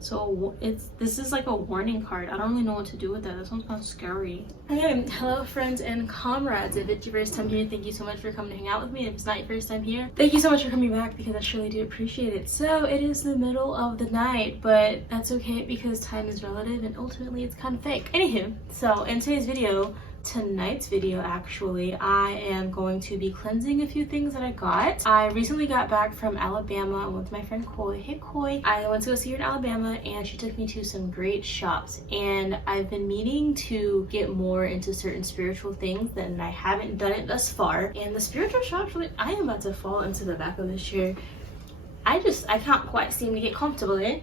So this is like a warning card. I don't really know what to do with that. That sounds kind of scary. Okay, hello friends and comrades. If it's your first time here, thank you so much for coming to hang out with me. If it's not your first time here, thank you so much for coming back because I surely do appreciate it. So it is the middle of the night, but that's okay because time is relative and ultimately it's kind of fake. Anywho, so in tonight's video actually, I am going to be cleansing a few things that I got. I recently got back from Alabama with my friend Coy. Hey Coy. I went to go see her in Alabama and she took me to some great shops, and I've been meaning to get more into certain spiritual things and I haven't done it thus far. And the spiritual shops, really, I am about to fall into the back of this chair. I can't quite seem to get comfortable in.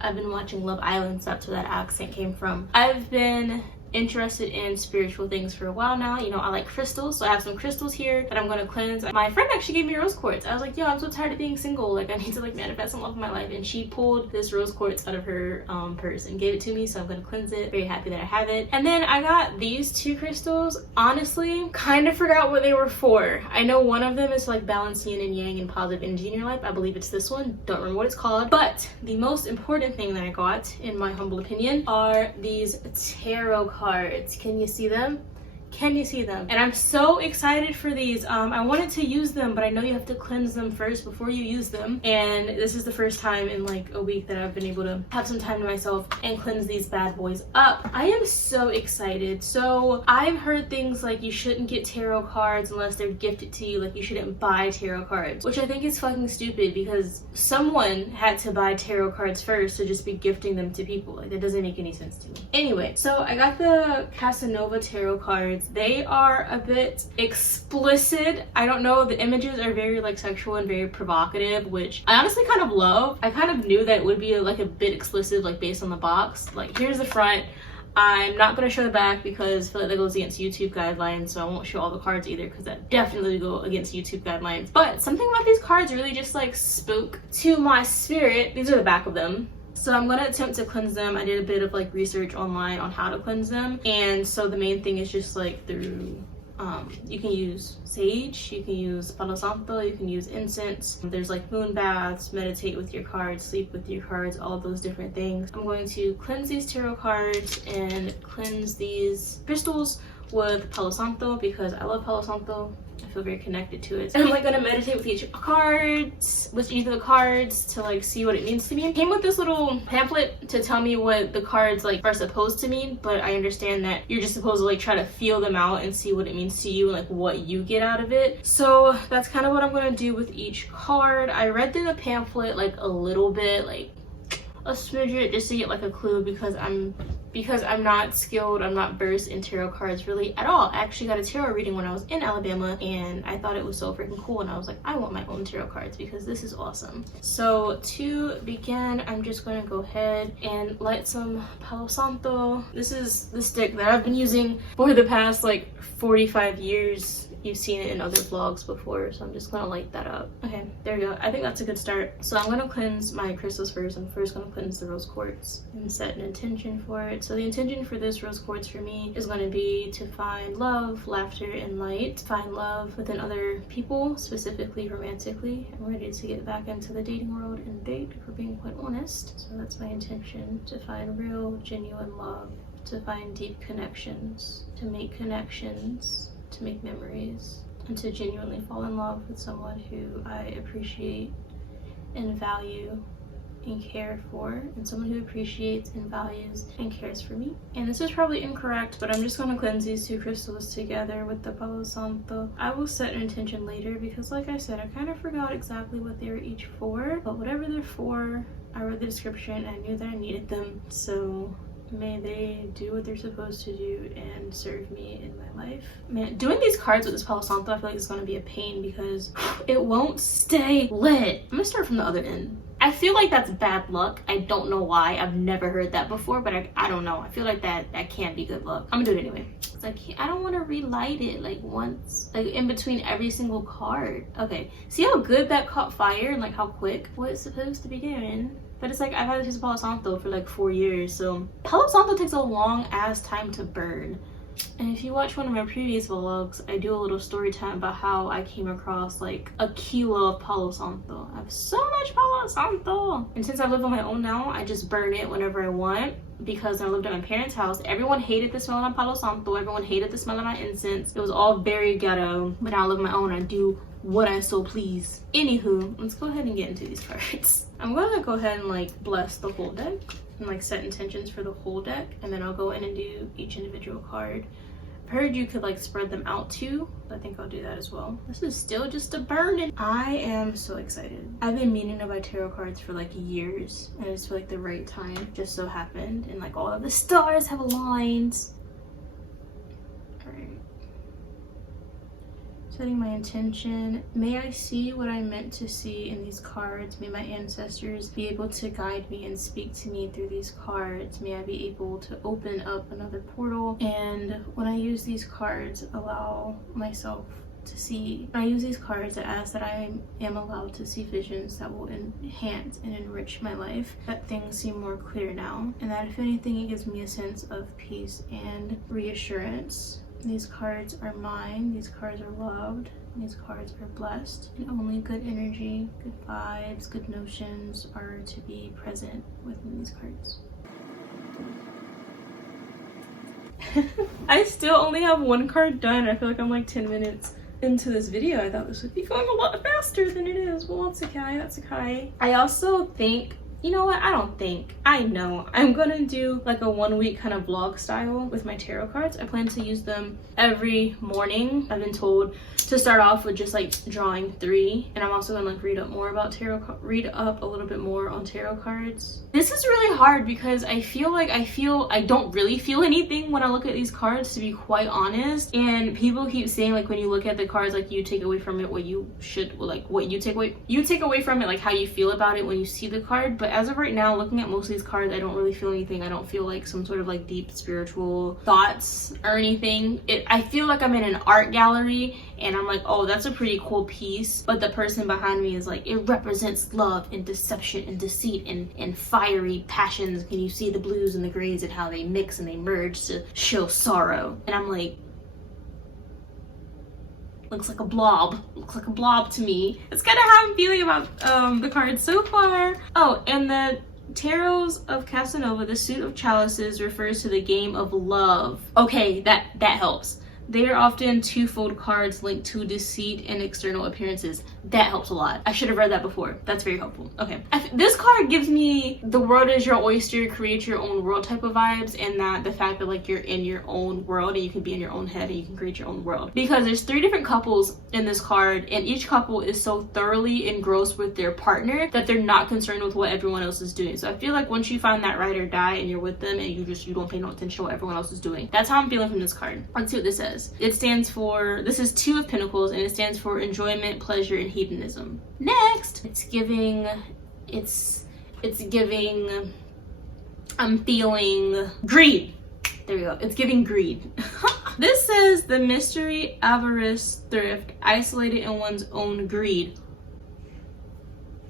I've been watching Love Island, so that's where that accent came from. I've been interested in spiritual things for a while now. You know, I like crystals, so I have some crystals here that I'm going to cleanse. My friend actually gave me rose quartz. I was like, yo, I'm so tired of being single, like I need to like manifest some love in my life, and she pulled this rose quartz out of her purse and gave it to me, so I'm going to cleanse it. Very happy that I have it. And then I got these two crystals. Honestly, kind of forgot what they were for. I know one of them is like balance yin and yang and positive energy in your life. I believe it's this one. Don't remember what it's called. But the most important thing that I got, in my humble opinion, are these tarot cards. Can you see them? Can you see them? And I'm so excited for these. I wanted to use them, but I know you have to cleanse them first before you use them. And this is the first time in like a week that I've been able to have some time to myself and cleanse these bad boys up. I am so excited. So I've heard things like you shouldn't get tarot cards unless they're gifted to you. Like you shouldn't buy tarot cards, which I think is fucking stupid because someone had to buy tarot cards first to just be gifting them to people. Like that doesn't make any sense to me. Anyway, so I got the Casanova tarot cards. They are a bit explicit. I don't know, the images are very like sexual and very provocative, which I honestly kind of love. I kind of knew that it would be like a bit explicit, like based on the box. Like here's the front. I'm not going to show the back because I feel like that goes against YouTube guidelines, so I won't show all the cards either because that definitely go against YouTube guidelines. But something about these cards really just like spoke to my spirit. These are the back of them. So I'm going to attempt to cleanse them. I did a bit of like research online on how to cleanse them. And so the main thing is just like through, you can use sage, you can use palo santo, you can use incense. There's like moon baths, meditate with your cards, sleep with your cards, all of those different things. I'm going to cleanse these tarot cards and cleanse these crystals with palo santo because I love palo santo. I feel very connected to it. And I'm like gonna meditate with each of the cards to like see what it means to me. It came with this little pamphlet to tell me what the cards like are supposed to mean, but I understand that you're just supposed to like try to feel them out and see what it means to you and like what you get out of it. So that's kind of what I'm gonna do with each card. I read through the pamphlet like a little bit, like a smidget, just to get like a clue because I'm not skilled, I'm not versed in tarot cards really at all. I actually got a tarot reading when I was in Alabama and I thought it was so freaking cool, and I was like, I want my own tarot cards because this is awesome. So to begin, I'm just going to go ahead and light some palo santo. This is the stick that I've been using for the past like 45 years. You've seen it in other vlogs before, so I'm just gonna light that up. Okay, there we go. I think that's a good start. So I'm gonna cleanse my crystals first. I'm first gonna cleanse the rose quartz and set an intention for it. So the intention for this rose quartz for me is gonna be to find love, laughter, and light. Find love within other people, specifically romantically. I'm ready to get back into the dating world and date, if we're being quite honest. So that's my intention, to find real, genuine love, to find deep connections, to make memories, and to genuinely fall in love with someone who I appreciate and value and care for, and someone who appreciates and values and cares for me. And this is probably incorrect, but I'm just going to cleanse these two crystals together with the palo santo. I will set an intention later because like I said, I kind of forgot exactly what they were each for, but whatever they're for, I read the description and I knew that I needed them, so may they do what they're supposed to do and serve me in my life. Man, doing these cards with this palo santo, I feel like it's gonna be a pain because it won't stay lit. I'm gonna start from the other end. I feel like that's bad luck. I don't know why. I've never heard that before, but I don't know. I feel like that can't be good luck. I'm gonna do it anyway. It's like, I don't want to relight it like once, like in between every single card. Okay, see how good that caught fire and like how quick what it's supposed to be doing? But it's like, I've had this Palo Santo for like 4 years, so Palo Santo takes a long ass time to burn. And if you watch one of my previous vlogs, I do a little story time about how I came across like a kilo of Palo Santo. I have so much Palo Santo. And since I live on my own now, I just burn it whenever I want. Because when I lived at my parents' house, everyone hated the smell of my Palo Santo. Everyone hated the smell of my incense. It was all very ghetto. But now I live on my own. I do what I so please. Anywho, let's go ahead and get into these cards. I'm gonna go ahead and like bless the whole deck and like set intentions for the whole deck, and then I'll go in and do each individual card. I've heard you could like spread them out too, but I think I'll do that as well. This is still just a burning. I am so excited. I've been meaning to buy tarot cards for like years, and I just feel like the right time just so happened, and like all of the stars have aligned. All right. Setting my intention. May I see what I meant to see in these cards. May my ancestors be able to guide me and speak to me through these cards. May I be able to open up another portal. And when I use these cards, allow myself to see. When I use these cards, I ask that I am allowed to see visions that will enhance and enrich my life. That things seem more clear now. And that if anything, it gives me a sense of peace and reassurance. These cards are mine, these cards are loved, these cards are blessed, and only good energy, good vibes, good notions are to be present within these cards. I still only have one card done. I feel like I'm like 10 minutes into this video. I thought this would be going a lot faster than it is. Well, that's okay, that's okay. I also think, you know what, I know I'm gonna do like a 1 week kind of vlog style with my tarot cards. I plan to use them every morning. I've been told to start off with just like drawing 3, and I'm also gonna like read up a little bit more on tarot cards. This is really hard because I feel like I don't really feel anything when I look at these cards, to be quite honest. And people keep saying like when you look at the cards, like you take away from it what you should, like what you take away from it, like how you feel about it when you see the card. But as of right now, looking at most of these cards, I don't really feel anything. I don't feel like some sort of like deep spiritual thoughts or anything. I feel like I'm in an art gallery and I'm like, oh, that's a pretty cool piece, but the person behind me is like, it represents love and deception and deceit and fiery passions. Can you see the blues and the grays and how they mix and they merge to show sorrow? And I'm like, looks like a blob to me. It's kind of how I'm feeling about the cards so far. Oh, and the Tarots of Casanova, the suit of chalices, refers to the game of love. Okay, that helps. They are often twofold cards linked to deceit and external appearances. That helps a lot. I should have read that before. That's very helpful. Okay. This card gives me the world is your oyster, create your own world type of vibes, and that the fact that like you're in your own world and you can be in your own head and you can create your own world. Because there's 3 different couples in this card, and each couple is so thoroughly engrossed with their partner that they're not concerned with what everyone else is doing. So I feel like once you find that ride or die and you're with them and you don't pay no attention to what everyone else is doing. That's how I'm feeling from this card. Let's see what this says. It stands for, this is 2 of Pentacles, and it stands for enjoyment, pleasure, and hedonism. Next, it's giving, I'm feeling greed. There we go. It's giving greed. This says the mystery, avarice, thrift, isolated in one's own greed.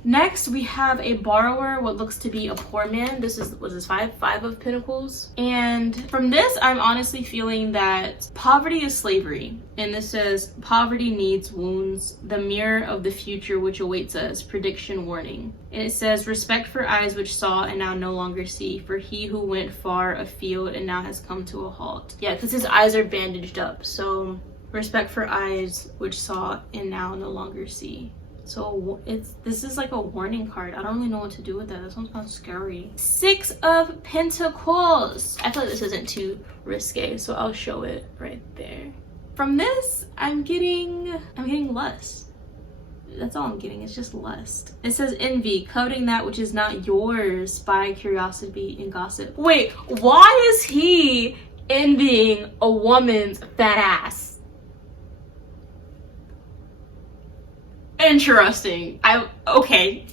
Next, we have a borrower, what looks to be a poor man. This is, was this 5 of Pentacles? And from this, I'm honestly feeling that poverty is slavery. And this says, poverty needs wounds, the mirror of the future which awaits us, prediction warning. And it says, respect for eyes which saw and now no longer see, for he who went far afield and now has come to a halt. Yeah, because his eyes are bandaged up. So respect for eyes which saw and now no longer see. So this is like a warning card. I don't really know what to do with that. That sounds kind of scary. 6 of Pentacles. I feel like this isn't too risque, so I'll show it right there. From this, I'm getting lust. That's all I'm getting. It's just lust. It says envy, coveting that which is not yours, spy, curiosity, and gossip. Wait, why is he envying a woman's fat ass? Interesting. Okay,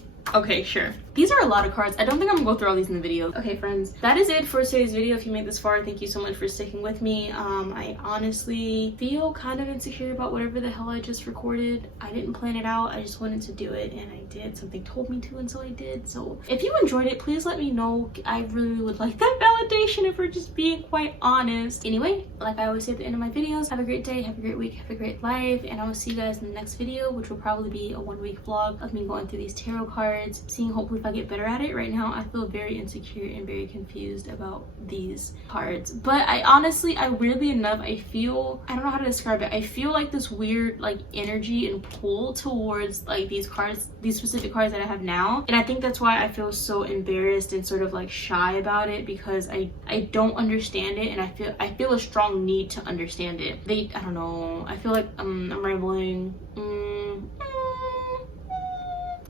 sure. These are a lot of cards. I don't think I'm gonna go through all these in the video. Okay, friends, that is it for today's video. If you made this far, thank you so much for sticking with me. I honestly feel kind of insecure about whatever the hell I just recorded. I didn't plan it out. I just wanted to do it, and I did. Something told me to, and so I did. So if you enjoyed it, please let me know. I really would like that validation if we're just being quite honest. Anyway, like I always say at the end of my videos, have a great day, have a great week, have a great life, and I will see you guys in the next video, which will probably be a 1-week vlog of me going through these tarot cards, seeing hopefully if I get better at it. Right now I feel very insecure and very confused about these cards, but I honestly, weirdly enough, I feel, I don't know how to describe it, I feel like this weird like energy and pull towards like these cards, these specific cards that I have now, and I think that's why I feel so embarrassed and sort of like shy about it, because I don't understand it, and I feel a strong need to understand it. I don't know, I feel like I'm rambling.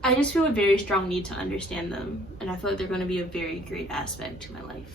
I just feel a very strong need to understand them, and I feel like they're going to be a very great aspect to my life.